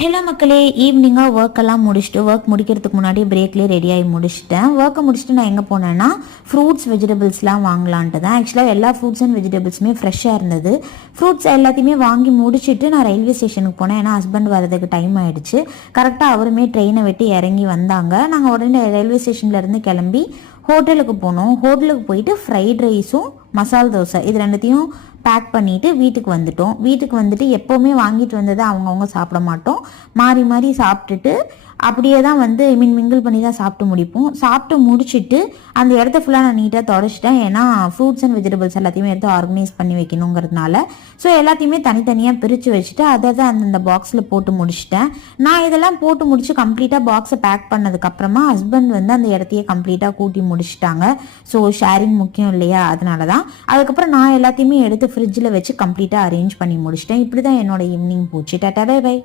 Hello மக்களே, ஈவினிங்காக ஒர்க்கெல்லாம் முடிச்சுட்டு ஒர்க் முடிக்கிறதுக்கு முன்னாடி பிரேக்லேயே ரெடியாகி முடிச்சிட்டேன். ஒர்க்கை முடிச்சுட்டு நான் எங்கே போனேன்னா ஃப்ரூட்ஸ் வெஜிடபிள்ஸ்லாம் வாங்கலான்ட்டு தான். ஆக்சுவலாக எல்லா ஃப்ரூட்ஸ் அண்ட் வெஜிடபிள்ஸுமே ஃப்ரெஷ்ஷாக இருந்தது. ஃப்ரூட்ஸ் எல்லாத்தையுமே வாங்கி முடிச்சுட்டு நான் ரயில்வே ஸ்டேஷனுக்கு போனேன். ஏன்னா ஹஸ்பண்ட் வரதுக்கு டைம் ஆகிடுச்சு. கரெக்டாக அவருமே ட்ரெயினை விட்டு இறங்கி வந்தாங்க. நாங்கள் உடனே ரயில்வே ஸ்டேஷன்லேருந்து கிளம்பி ஹோட்டலுக்கு போனோம். ஹோட்டலுக்கு போயிட்டு ஃப்ரைட் ரைஸும் மசால் தோசை இது ரெண்டுத்தையும் பேக் பண்ணிவிட்டு வீட்டுக்கு வந்துட்டோம். வீட்டுக்கு வந்துட்டு எப்போவுமே வாங்கிட்டு வந்ததை அவங்கவுங்க சாப்பிட மாட்டோம். மாறி மாறி சாப்பிட்டுட்டு அப்படியே தான் மிங்கிள் பண்ணி தான் சாப்பிட்டு முடிப்போம். சாப்பிட்டு முடிச்சுட்டு அந்த இடத்த ஃபுல்லாக நான் நீட்டாக தொடச்சிட்டேன். ஏன்னா ஃப்ரூட்ஸ் அண்ட் வெஜிடபிள்ஸ் எல்லாத்தையுமே எடுத்து ஆர்கனைஸ் பண்ணி வைக்கணுங்கிறதுனால ஸோ எல்லாத்தையுமே தனித்தனியாக பிரித்து வச்சுட்டு அதை தான் அந்தந்த பாக்ஸில் போட்டு முடிச்சிட்டேன். நான் இதெல்லாம் போட்டு முடிச்சு கம்ப்ளீட்டாக பாக்ஸை பேக் பண்ணதுக்கப்புறமா ஹஸ்பண்ட் அந்த இடத்தையே கம்ப்ளீட்டாக கூட்டி முடிச்சிட்டாங்க. ஸோ ஷேரிங் முக்கியம் இல்லையா, அதனால தான். அதுக்கப்புறம் நான் எல்லாத்தையுமே எடுத்து ஃப்ரிட்ஜில் வச்சு கம்ப்ளீட்டாக அரேஞ்ச் பண்ணி முடிச்சிட்டேன். இப்படி தான் என்னோட ஈவினிங் போச்சு. Tata bye by.